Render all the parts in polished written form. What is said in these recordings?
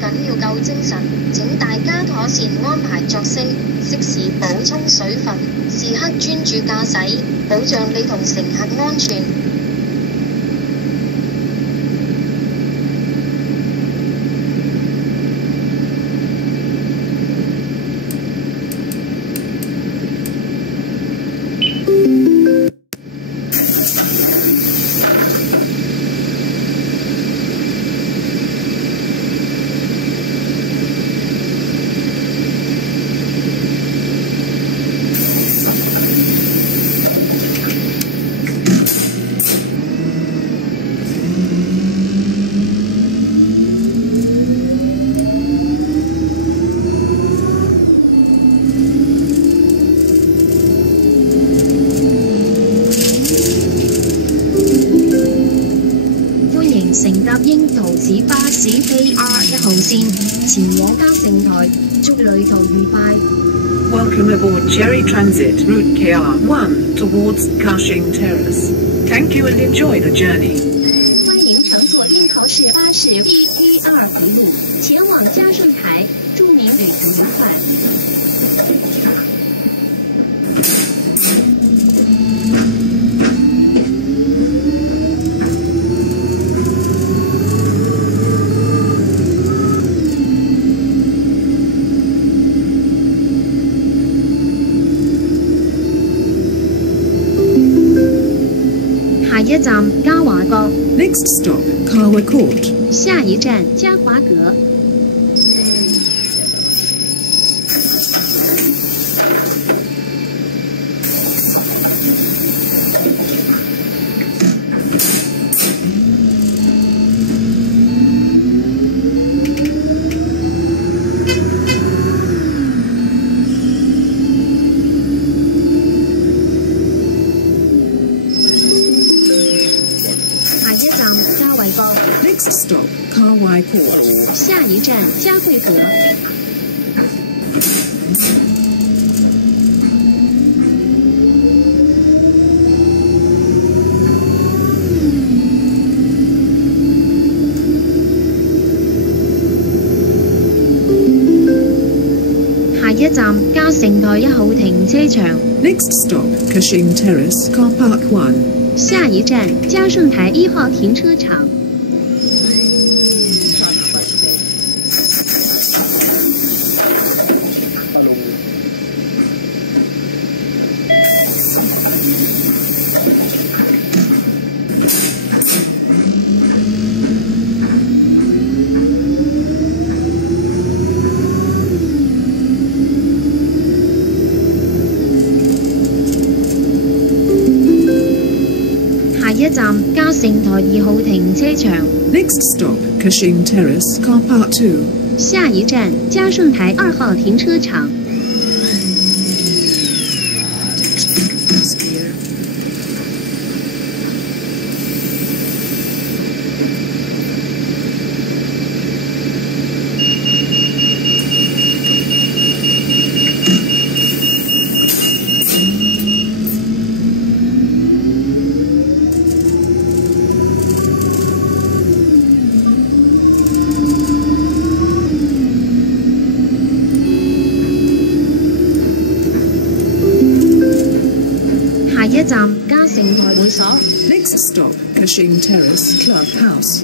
緊要夠精神，請大家妥善安排作息，適時補充水分，時刻專注駕駛，保障你同乘客安全。乘搭櫻桃市巴士 KR1號線前往嘉盛台，祝旅途愉快。Welcome aboard Cherry Transit Route KR1 towards Cushing Terrace. Thank you and enjoy the journey. 欢迎乘坐樱桃市巴士 KR 回路前往嘉盛台，祝您旅途愉快。下一站嘉華閣 Next stop, Kawa Court. 下一站嘉華閣。Next stop, Karwai Court. 下一站嘉惠閣。下一站嘉盛台1號停車場。Next stop, Cushing Terrace, Car Park 1. 下一站嘉盛台1號停車場。下一站嘉盛台2號停車場。Next stop, Cushing Terrace, Car Park 2. 下一站嘉盛台2號停車場。下一站嘉盛台會所。Next stop, Cushing Terrace, Clubhouse.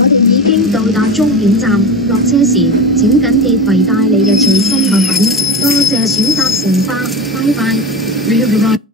我哋已經到達終點站，落車時請緊記攜帶你嘅隨身物品。多謝選搭城巴，拜拜。